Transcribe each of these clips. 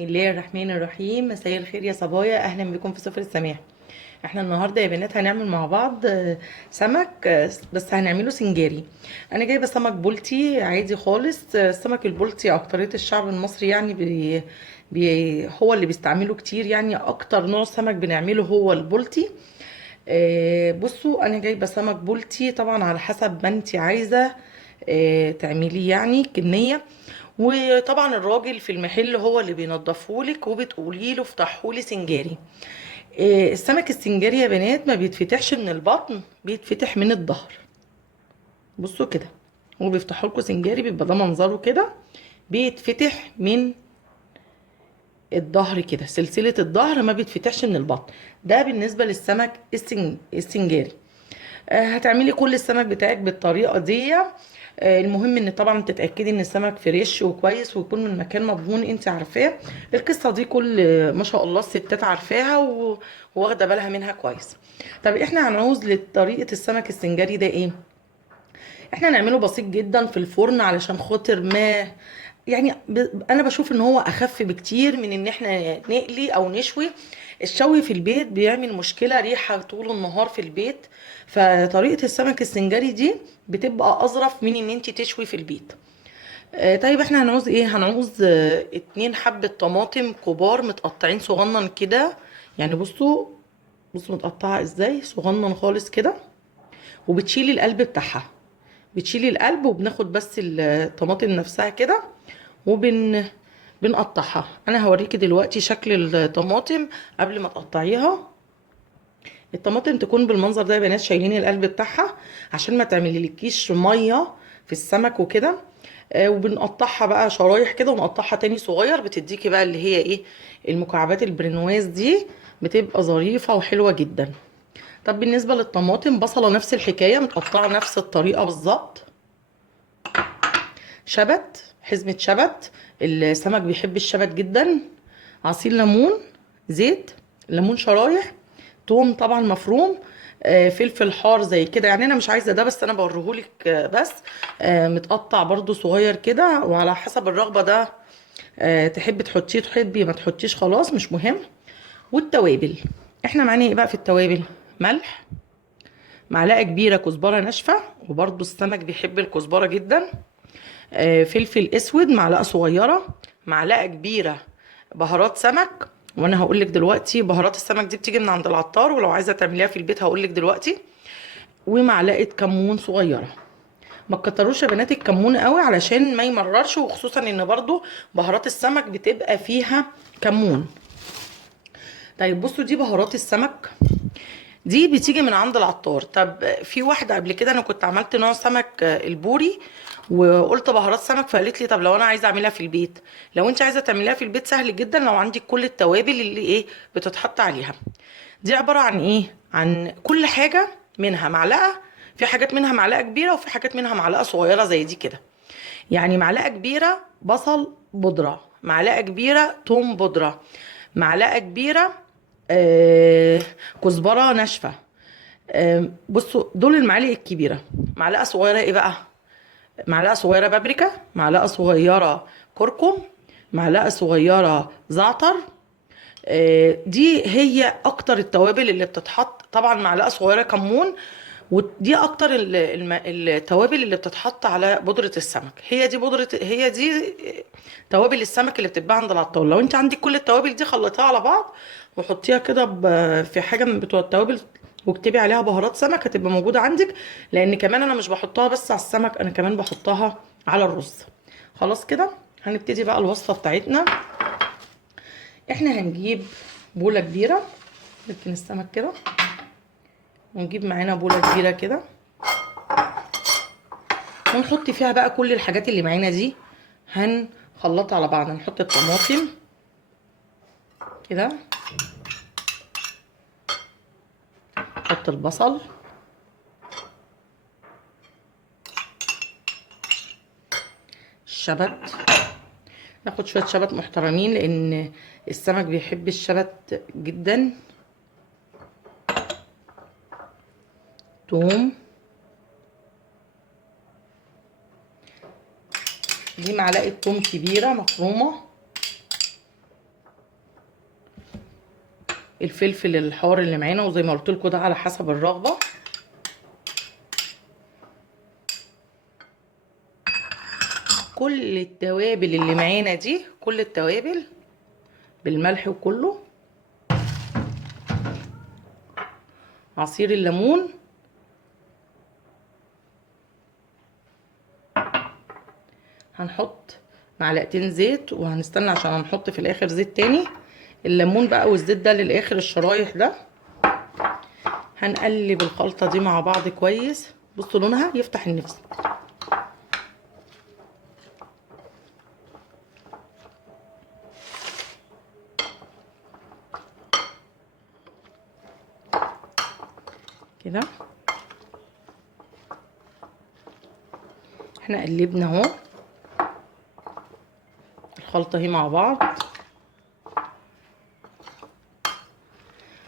بسم الله الرحمن الرحيم. مساء الخير يا صبايا، اهلا بكم في سفر السماح. احنا النهارده يا بنات هنعمل مع بعض سمك، بس هنعمله سنجاري. انا جايبه سمك بلطي عادي خالص. السمك البلطي اكتريه الشعب المصري يعني هو اللي بيستعمله كتير، يعني اكتر نوع سمك بنعمله هو البلطي. بصوا انا جايبه سمك بلطي، طبعا على حسب ما انت عايزه تعملي يعني كميه. وطبعا الراجل في المحل هو اللي بينضفهولك وبتقولي له افتحهولي سنجاري. السمك السنجاري يا بنات ما بيتفتحش من البطن، بيتفتح من الظهر. بصوا كده، هو بيفتحوا لكم سنجاري بيبقى ده منظره كده، بيتفتح من الظهر كده، سلسلة الظهر ما بيتفتحش من البطن. ده بالنسبة للسمك السنجاري. هتعملي كل السمك بتاعك بالطريقة دي. المهم ان طبعا تتأكدي ان السمك فريش وكويس ويكون من مكان مضمون انت عارفاه. القصة دي كل ما شاء الله الستات عارفاها واخدة بالها منها كويس. طب احنا هنعوز لطريقة السمك السنجاري ده ايه؟ احنا نعمله بسيط جدا في الفرن، علشان خاطر ما يعني انا بشوف ان هو اخف بكتير من ان احنا نقلي او نشوي. الشوي في البيت بيعمل مشكلة، ريحة طول النهار في البيت. فطريقة السمك السنجاري دي بتبقى اظرف من ان انت تشوي في البيت. طيب احنا هنعوز ايه؟ هنعوز 2 حبة طماطم كبار متقطعين صغنن كده. يعني بصوا متقطعة ازاي صغنن خالص كده. وبتشيلي القلب بتاعها، بتشيلي القلب وبناخد بس الطماطم نفسها كده بنقطعها. انا هوريكي دلوقتي شكل الطماطم قبل ما تقطعيها. الطماطم تكون بالمنظر ده يا بنات، شايلين القلب بتاعها عشان ما تعمليلكيش ميه في السمك وكده. وبنقطعها بقى شرايح كده ونقطعها تاني صغير، بتديكي بقى اللي هي ايه، المكعبات البرنواز دي، بتبقى ظريفة وحلوة جدا. طب بالنسبة للطماطم، بصلة نفس الحكاية متقطعة نفس الطريقة بالظبط. شبت، حزمة شبت، السمك بيحب الشبت جدا. عصير ليمون، زيت، ليمون شرايح، توم طبعا مفروم، فلفل حار زي كده. يعني انا مش عايزه ده، بس انا بوريهولك بس متقطع برضو صغير كده، وعلى حسب الرغبه ده تحبي تحطيه تحبي ما تحطيش خلاص مش مهم. والتوابل، احنا معانا ايه بقى في التوابل؟ ملح، معلقه كبيره كزبره ناشفه، وبرضو السمك بيحب الكزبره جدا. فلفل اسود معلقه صغيره، معلقه كبيره بهارات سمك. وانا هقول لك دلوقتي بهارات السمك دي بتيجي من عند العطار، ولو عايزه تعمليها في البيت هقول لك دلوقتي. ومعلقه كمون صغيره. ما تكتروش يا بنات الكمون قوي علشان ما يمررش، وخصوصا ان برضو بهارات السمك بتبقى فيها كمون. طيب بصوا، دي بهارات السمك، دي بتيجي من عند العطار. طب في واحده قبل كده انا كنت عملت نوع سمك البوري، وقلت بهارات سمك، فقالت لي طب لو انا عايزه اعملها في البيت. لو انت عايزه تعمليها في البيت سهل جدا، لو عندك كل التوابل اللي ايه بتتحط عليها. دي عباره عن ايه؟ عن كل حاجه منها معلقه. في حاجات منها معلقه كبيره، وفي حاجات منها معلقه صغيره زي دي كده. يعني معلقه كبيره بصل بودره، معلقه كبيره توم بودره، معلقه كبيره آه كزبره ناشفه. بصوا دول المعالق الكبيره. معلقه صغيره ايه بقى؟ معلقه صغيره بابريكا، معلقه صغيره كركم، معلقه صغيره زعتر. دي هي اكتر التوابل اللي بتتحط، طبعا معلقه صغيره كمون. ودي اكتر التوابل اللي بتتحط على بودرة السمك. هي دي توابل السمك اللي بتتباع عند العطار. لو انت عندك كل التوابل دي خلطيها على بعض وحطيها كده في حاجه من بتوع التوابل، واكتبي عليها بهارات سمك، هتبقى موجوده عندك. لان كمان انا مش بحطها بس على السمك، انا كمان بحطها على الرز. خلاص كده هنبتدي بقى الوصفه بتاعتنا. احنا هنجيب بوله كبيره، نركن السمك كده، ونجيب معانا بوله كبيره كده، ونحط فيها بقى كل الحاجات اللي معانا دي. هنخلطها على بعض. نحط الطماطم كده، نحط البصل، الشبت. ناخد شويه شبت محترمين لان السمك بيحب الشبت جدا. توم، دي معلقه توم كبيره مفرومه. الفلفل الحار اللي معانا، وزي ما قلت لكم ده على حسب الرغبه. كل التوابل اللي معانا دي، كل التوابل بالملح وكله، عصير الليمون، هنحط معلقتين زيت وهنستنى عشان هنحط في الاخر زيت تاني. الليمون بقى والزيت ده للاخر، الشرايح ده. هنقلب الخلطه دي مع بعض كويس. بصوا لونها يفتح النفس. كده احنا قلبنا اهو الخلطه اهي مع بعض.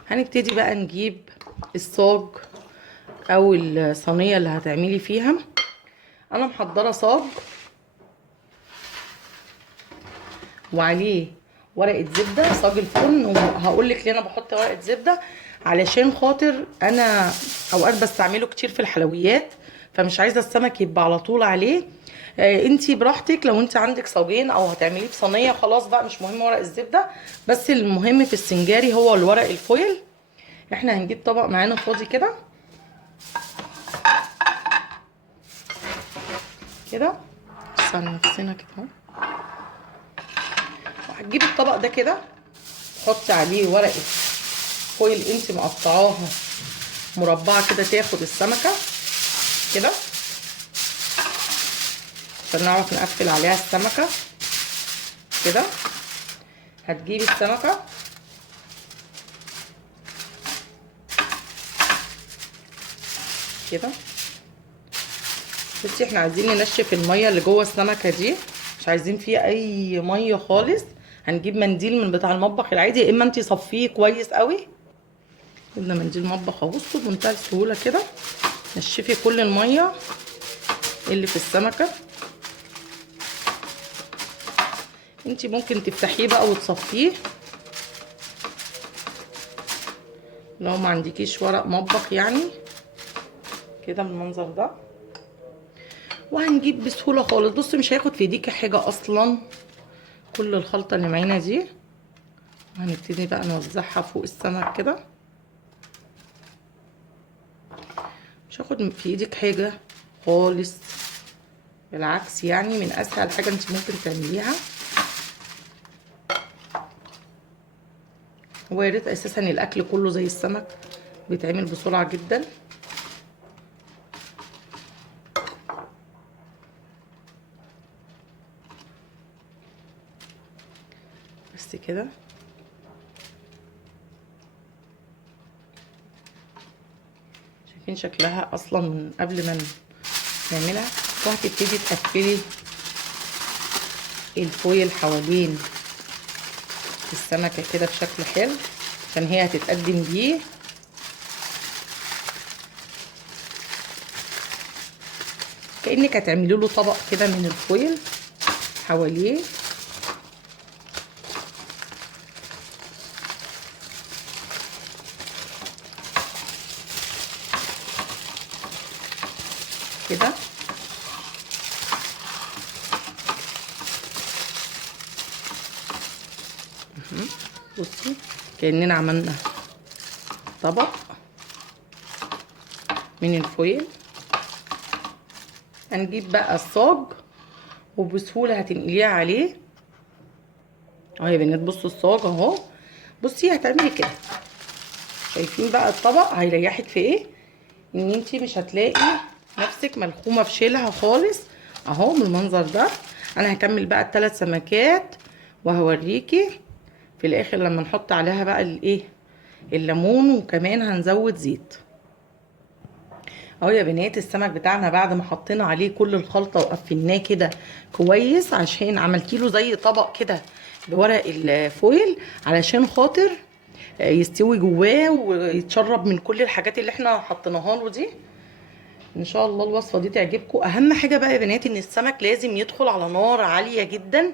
هنبتدي بقى نجيب الصاج او الصينيه اللي هتعملي فيها. انا محضره صاج وعليه ورقه زبده، صاج الفرن. وهقول لك ليه انا بحط ورقه زبده، علشان خاطر انا اوقات بستعمله كتير في الحلويات، فمش عايزه السمك يبقى على طول عليه. انتي براحتك، لو انت عندك صاجين او هتعمليه بصينيه خلاص بقى مش مهم ورق الزبده، بس المهم في السنجاري هو الورق الفويل. احنا هنجيب طبق معانا فاضي كده كده، بس على نفسنا كده اهو. وهتجيبي الطبق ده كده، تحطي عليه ورقه فويل انت مقطعاها مربعه كده، تاخد السمكه كده عشان نعرف نقفل عليها السمكه كده. هتجيبي السمكه كده. بصي احنا عايزين ننشف الميه اللي جوه السمكه دي، مش عايزين فيه اي ميه خالص. هنجيب منديل من بتاع المطبخ العادي، يا اما انتي صفيه كويس قوي. جبنا منديل مطبخ اهو بمنتهى السهوله كده. نشفي كل الميه اللي في السمكه. انتي ممكن تفتحيه بقى وتصفيه لو ما عندكيش ورق مطبخ يعني كده بالمنظر ده. وهنجيب بسهوله خالص، بصي مش هياخد في ايديكي حاجه اصلا كل الخلطه اللي معانا دي. هنبتدي بقى نوزعها فوق السمك كده، مش هاخد في ايدك حاجه خالص، بالعكس يعني من اسهل حاجه انت ممكن تعمليها. هو يا ريت اساسا الاكل كله زي السمك بيتعمل بسرعه جدا. بس كده شايفين شكلها اصلا من قبل ما نعملها. وهتبتدي تقفلي الفويل حوالين السمكه كده بشكل حلو عشان هي هتتقدم بيه. كأنك هتعملي له طبق كده من الفويل حواليه. كده بصي كأننا عملنا طبق من الفويل. هنجيب بقى الصاج وبسهولة هتنقليها عليه اهو يا بنات. بصوا الصاج اهو، بصي هتعملي كده. شايفين بقى الطبق هيريحك في ايه؟ ان انتي مش هتلاقي نفسك ملخومه في شيلها خالص اهو بالمنظر ده. انا هكمل بقى ال3 سمكات وهوريكي في الاخر لما نحط عليها بقى الايه، الليمون، وكمان هنزود زيت اهو يا بنات. السمك بتاعنا بعد ما حطينا عليه كل الخلطه وقفلناه كده كويس، عشان عملتيله زي طبق كده بورق الفويل علشان خاطر يستوي جواه ويتشرب من كل الحاجات اللي احنا حطيناها له دي. ان شاء الله الوصفه دي تعجبكم. اهم حاجه بقى يا بنات ان السمك لازم يدخل على نار عاليه جدا.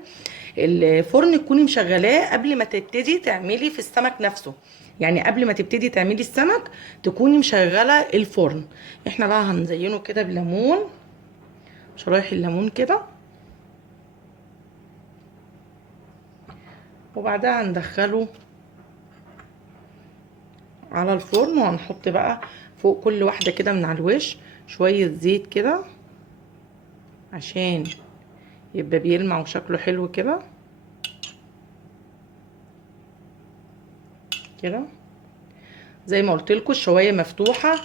الفرن تكوني مشغلاه قبل ما تبتدي تعملي في السمك نفسه، يعني قبل ما تبتدي تعملي السمك تكوني مشغله الفرن. احنا بقى هنزينه كده بليمون، شرايح الليمون كده، وبعدها هندخله على الفرن، وهنحط بقى فوق كل واحده كده من على الوش شويه زيت كده عشان يبقى بيلمع وشكله حلو كده كده. زي ما قلت لكم الشوايه مفتوحه،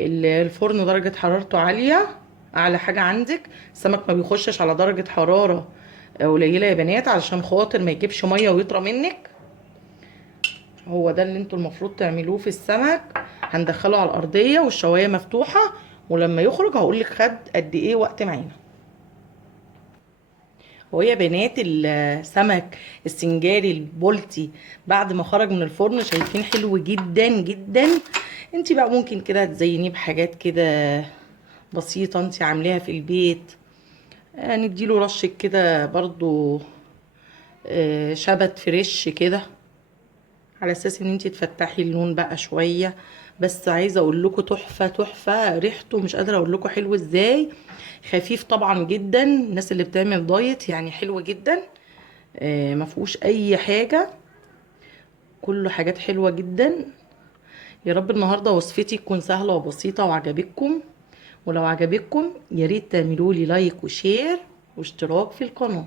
الفرن درجه حرارته عاليه، اعلى حاجه عندك. السمك ما بيخشش على درجه حراره قليله يا بنات علشان خاطر ما يجيبش ميه ويطرى منك. هو ده اللي انتوا المفروض تعملوه في السمك. هندخله على الارضيه والشوايه مفتوحه، ولما يخرج هقول لك خد قد ايه وقت معانا. وهي يا بنات السمك السنجاري البولتي بعد ما خرج من الفرن شايفين حلو جدا جدا. انت بقى ممكن كده تزينيه بحاجات كده بسيطة انت عاملاها في البيت. نديله رشة كده برضو شبت فريش كده على اساس ان انت تفتحي اللون بقى شوية. بس عايزة اقول لكم تحفة تحفة، ريحته مش قادرة اقول لكم حلو ازاي. خفيف طبعا جدا، الناس اللي بتعمل دايت يعني حلو جدا. ما فيهوش اي حاجه، كله حاجات حلوه جدا. يا رب النهارده وصفتي تكون سهله وبسيطه وعجبتكم. ولو عجبتكم يا ريت تعملوا لي لايك وشير واشتراك في القناه.